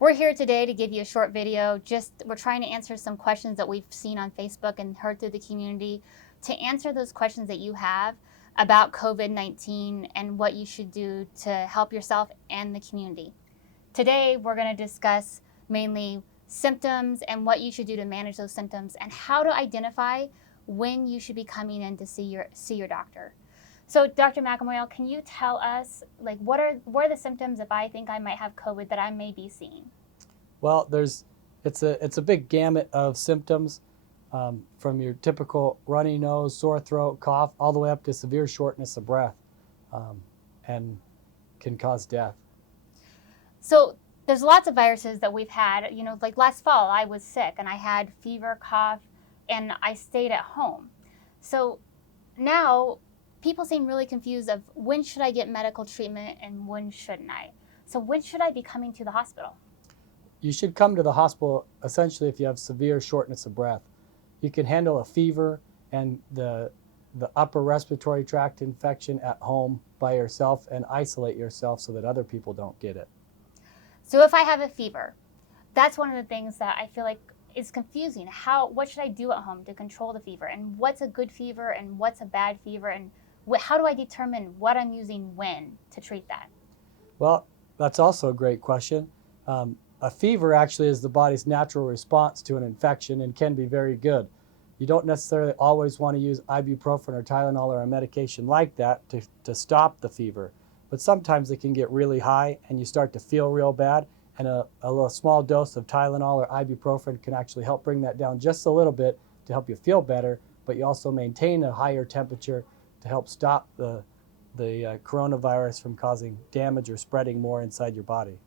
We're here today to give you a short video. We're trying to answer some questions that we've seen on Facebook and heard through the community to answer those questions that you have about COVID-19 and what you should do to help yourself and the community. Today, we're going to discuss mainly symptoms and what you should do to manage those symptoms and how to identify when you should be coming in to see your doctor. So, Dr. McElmoyle, can you tell us, what are the symptoms if I think I might have COVID that I may be seeing? Well, it's a big gamut of symptoms, from your typical runny nose, sore throat, cough, all the way up to severe shortness of breath, and can cause death. So there's lots of viruses that we've had. Like last fall, I was sick and I had fever, cough, and I stayed at home. So now people seem really confused of when should I get medical treatment and when shouldn't I? So when should I be coming to the hospital? You should come to the hospital essentially if you have severe shortness of breath. You can handle a fever and the upper respiratory tract infection at home by yourself and isolate yourself so that other people don't get it. So if I have a fever, that's one of the things that I feel like is confusing. What should I do at home to control the fever? And what's a good fever and what's a bad fever? And how do I determine what I'm using when to treat that? Well, that's also a great question. A fever actually is the body's natural response to an infection and can be very good. You don't necessarily always want to use ibuprofen or Tylenol or a medication like that to stop the fever. But sometimes it can get really high and you start to feel real bad, and a little small dose of Tylenol or ibuprofen can actually help bring that down just a little bit to help you feel better, but you also maintain a higher temperature to help stop the coronavirus from causing damage or spreading more inside your body.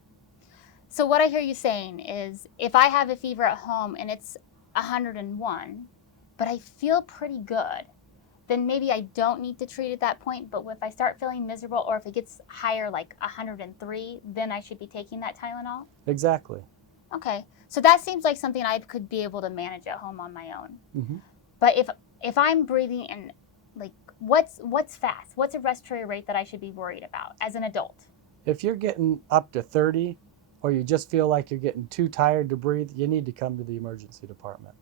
So what I hear you saying is if I have a fever at home and it's 101, but I feel pretty good, then maybe I don't need to treat at that point. But if I start feeling miserable or if it gets higher, like 103, then I should be taking that Tylenol? Exactly. Okay. So that seems like something I could be able to manage at home on my own. Mm-hmm. But if I'm breathing and what's fast? What's a respiratory rate that I should be worried about as an adult? If you're getting up to 30 or you just feel like you're getting too tired to breathe, you need to come to the emergency department.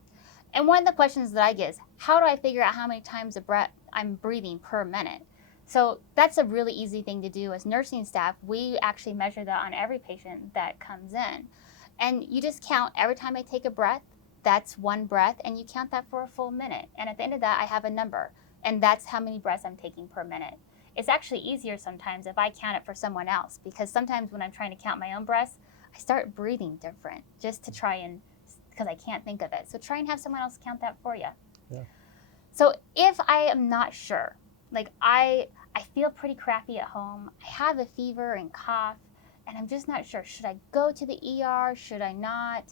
And one of the questions that I get is, how do I figure out how many times a breath I'm breathing per minute? So that's a really easy thing to do. As nursing staff, we actually measure that on every patient that comes in. And you just count every time I take a breath, that's one breath, and you count that for a full minute. And at the end of that, I have a number, and that's how many breaths I'm taking per minute. It's actually easier sometimes if I count it for someone else, because sometimes when I'm trying to count my own breaths, I start breathing different just to try and, because I can't think of it. So try and have someone else count that for you. Yeah. So if I am not sure, like I feel pretty crappy at home, I have a fever and cough, and I'm just not sure, should I go to the ER? Should I not?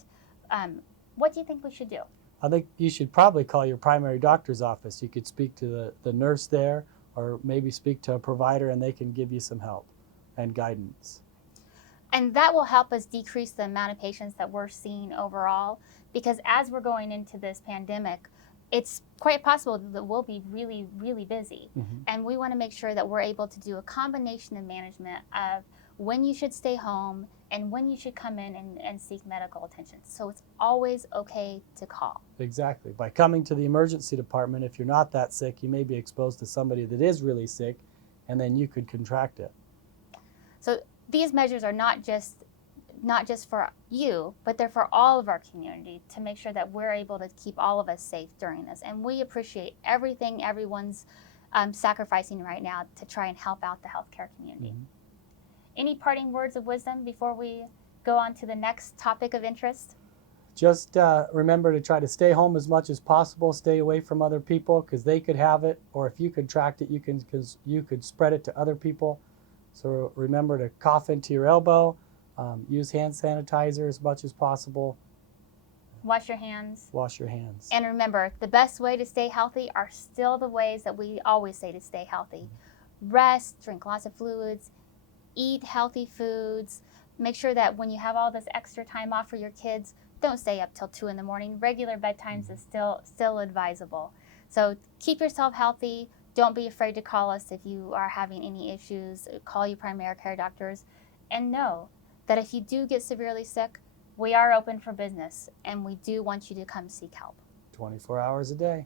What do you think we should do? I think you should probably call your primary doctor's office. You could speak to the nurse there, or maybe speak to a provider and they can give you some help and guidance. And that will help us decrease the amount of patients that we're seeing overall, because as we're going into this pandemic, it's quite possible that we'll be really, really busy. Mm-hmm. And we want to make sure that we're able to do a combination of management of when you should stay home and when you should come in and seek medical attention. So it's always okay to call. Exactly. By coming to the emergency department, if you're not that sick, you may be exposed to somebody that is really sick, and then you could contract it. So these measures are not just for you, but they're for all of our community to make sure that we're able to keep all of us safe during this. And we appreciate everything everyone's sacrificing right now to try and help out the healthcare community. Mm-hmm. Any parting words of wisdom before we go on to the next topic of interest? Just remember to try to stay home as much as possible. Stay away from other people because they could have it, or if you contract it, you could spread it to other people. So remember to cough into your elbow, use hand sanitizer as much as possible. Wash your hands. Wash your hands. And remember, the best way to stay healthy are still the ways that we always say to stay healthy. Rest, drink lots of fluids, eat healthy foods. Make sure that when you have all this extra time off for your kids, don't stay up till 2 in the morning. Regular bedtimes is still advisable. So keep yourself healthy. Don't be afraid to call us if you are having any issues. Call your primary care doctors. And know that if you do get severely sick, we are open for business, and we do want you to come seek help. 24 hours a day.